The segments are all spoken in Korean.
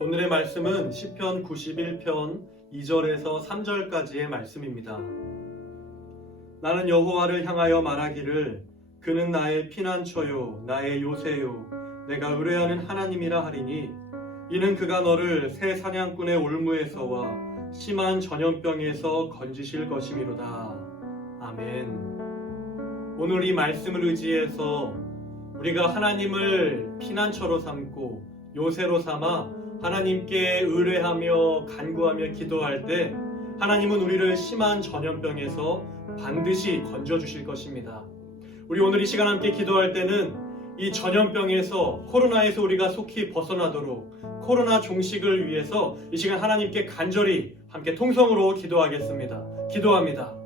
오늘의 말씀은 시편 91편 2절에서 3절까지의 말씀입니다. 나는 여호와를 향하여 말하기를 그는 나의 피난처요 나의 요새요 내가 의뢰하는 하나님이라 하리니 이는 그가 너를 새 사냥꾼의 올무에서와 심한 전염병에서 건지실 것이미로다. 아멘. 오늘 이 말씀을 의지해서 우리가 하나님을 피난처로 삼고 요새로 삼아 하나님께 의뢰하며 간구하며 기도할 때 하나님은 우리를 심한 전염병에서 반드시 건져 주실 것입니다. 우리 오늘 이 시간 함께 기도할 때는 이 전염병에서 코로나에서 우리가 속히 벗어나도록 코로나 종식을 위해서 이 시간 하나님께 간절히 함께 통성으로 기도하겠습니다. 기도합니다.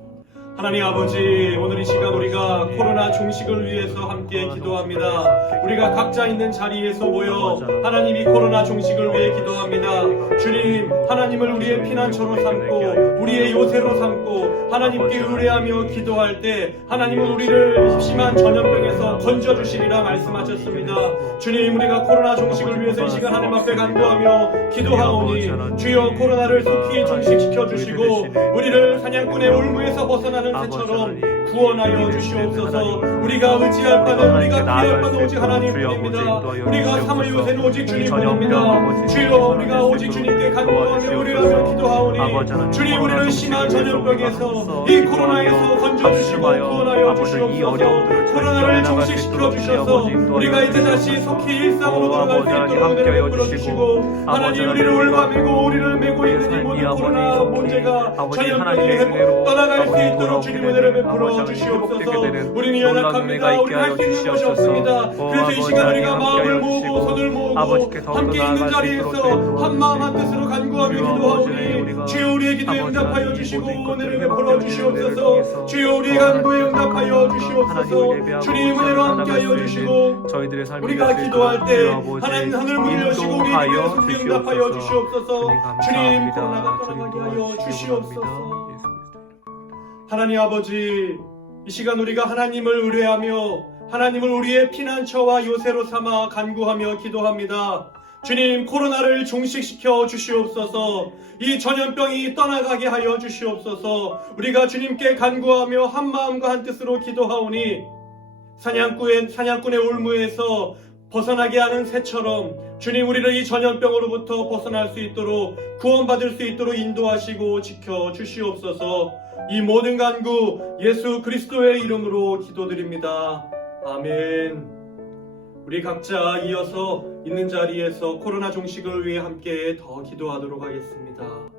하나님 아버지 오늘 이 시간 우리가 코로나 종식을 위해서 함께 기도합니다. 우리가 각자 있는 자리에서 모여 하나님이 코로나 종식을 위해 기도합니다. 주님 하나님을 우리의 피난처로 삼고 우리의 요새로 삼고 하나님께 의뢰하며 기도할 때 하나님은 우리를 심한 전염병에서 건져 주시리라 말씀하셨습니다. 주님 우리가 코로나 종식을 위해서 이 시간 하나님 앞에 간구하며 기도하오니 주여 코로나를 속히 종식시켜 주시고 우리를 사냥꾼의 올무에서 벗어나는 새처럼 구원하여 주시옵소서. 우리가 의지할 바는 우리가 피할 바는 오직 하나님뿐입니다. 우리가 삼을 요새는 오직 주님뿐입니다. 주여 우리가 오직 주님께 간구하며 의뢰하며 기도하오니 주님 우리를 심한 전염병에서 이 코로나에서 건져주시고 구원하여 주시옵소서. 코로나를 종식시켜 주셔서. 우리가 이제 다시 속히 일상으로 돌아갈 수 있도록 은혜를 베풀어 주시고 하나님 우리를 올바매고 우리를 메고 있는 이 모든 코로나 문제가 전염병이 회복 떠나갈 수 있도록 주님 은혜를 베풀어 주시옵소서. 우리는 연약합니다. 우리 할수 있는 것이 없습니다. 그래서 이 시간 우리가 마음을 모으고 손을 모으고 함께 있는 자리에서 한 마음 한 뜻으로 간구하며 기도하오니 주여 우리의 기도에 응답하여 주시고 은혜를 베풀어 주시옵소서. 주여 우리의 간구에 응답하여 주시옵소서. 주님 은혜로 함께하여 주시고 우리가 기도할 때 하나님 하늘 문을 여시고 우리 기도에 속히 응답하여 주시옵소서. 주님 코로나가 떠나가게 하여 주시옵소서 하나님 아버지 이 시간 우리가 하나님을 의뢰하며 하나님을 우리의 피난처와 요새로 삼아 간구하며 기도합니다. 주님 코로나를 종식시켜 주시옵소서 이 전염병이 떠나가게 하여 주시옵소서 우리가 주님께 간구하며 한 마음과 한 뜻으로 기도하오니 사냥꾼의, 사냥꾼의 올무에서 벗어나게 하는 새처럼 주님 우리를 이 전염병으로부터 벗어날 수 있도록 구원받을 수 있도록 인도하시고 지켜 주시옵소서 이 모든 간구 예수 그리스도의 이름으로 기도드립니다. 아멘. 우리 각자 이어서 있는 자리에서 코로나 종식을 위해 함께 더 기도하도록 하겠습니다.